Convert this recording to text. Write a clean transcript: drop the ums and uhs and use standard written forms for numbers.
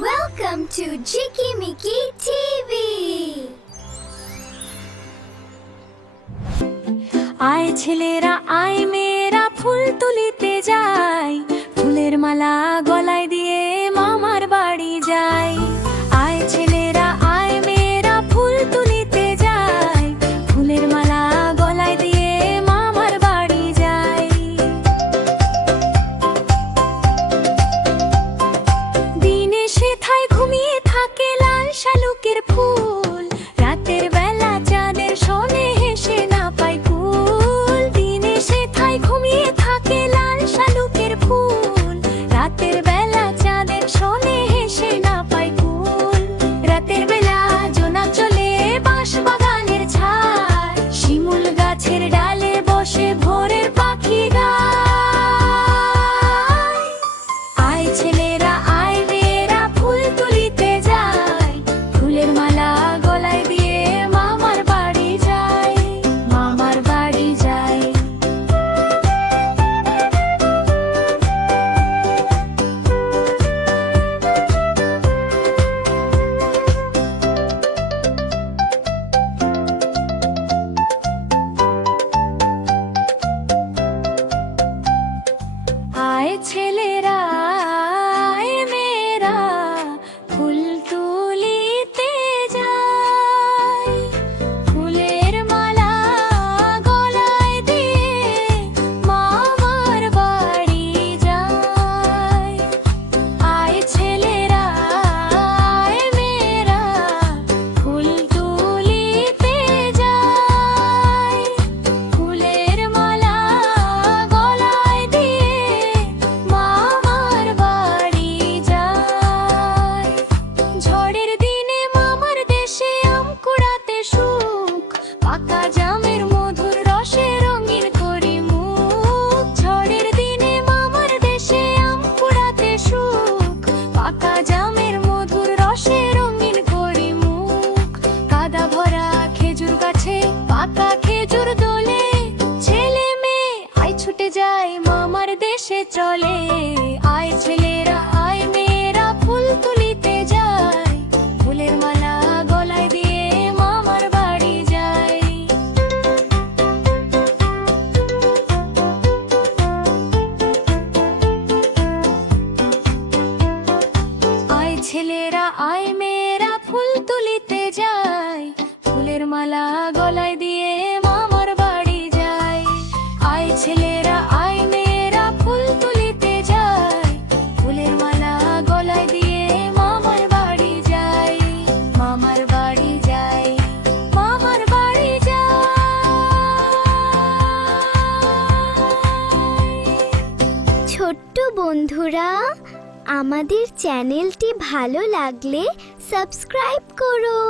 Welcome to Jikimiki TV. আয় ছেলেরা আয় মেয়েরা ফুল তুলিতে যাই, ফুলের মালা গলায় দিয়ে মামার বাড়ি যাই। আয় ছেলেরা আয় মেয়েরা ফুল তুলিতে যাই, ফুলের মালা গলায় দিয়ে মামার বাড়ি যাই। দিনে সেথায় ঘুমিয়ে থাকে লাল শালুকের ফুল, রাতের বেলা চাঁদের শোনে হেসে না পায় কুল। দিনে সেথায় ঘুমিয়ে থাকে লাল শালুকের ফুল, রাতের বেলা চাঁদের শোনে হেসে না পায় কুল। রাতের বেলা জোনাক চলে বাঁশ বাগানের ছায়, শিমুল গাছের ডালে বসে ভোরের পাখি গায়। আয় ছেলেরা আয় মেয়েরা ফুল তুলিতে যাই, ফুলের মালা গলায় দিয়ে মামার বাড়ি যাই, মামার বাড়ি যাই। আয় ছেলেরা আয় মেয়েরা ফুল তুলিতে যাই, ফুলের মালা গলায় দিয়ে মামার বাড়ি যাই। আয় ছেলেরা আয় মেয়েরা ফুল তুলিতে যাই, ফুলের মালা গলায় দিয়ে মামার বাড়ি যাই। ঝড়ের দিনে মামার দেশে আম কুড়াতে সুখ, পাকা জামের মধুর রসে রঙিন করি মুখ। ঝড়ের দিনে মামার দেশে আম কুড়াতে সুখ, পাকা জামের মধুর রসে রঙিন করি মুখ। কাদা ভরা খেজুর গাছে পাকা খেজুর দোলে, ছেলে মেয়ে আয় ছুটে যায় মামার দেশে চলে। আয় ছেলেরা আয় মেয়েরা ফুল তুলিতে যাই, ফুলের মালা গলায় দিয়ে মামার বাড়ি যাই। আয় ছেলেরা আয় মেয়েরা ফুল তুলিতে যাই, ফুলের মালা গলায় দিয়ে মামার বাড়ি যাই। আয় ছেলেরা আয় মেয়েরা ফুল তুলিতে যাই, ফুলের মালা গলায় দিয়ে মামার বাড়ি যাই, মামার বাড়ি যাই, মামার বাড়ি যাই। ছোট্ট বন্ধুরা, আমাদের চ্যানেলটি ভালো লাগলে সাবস্ক্রাইব করো।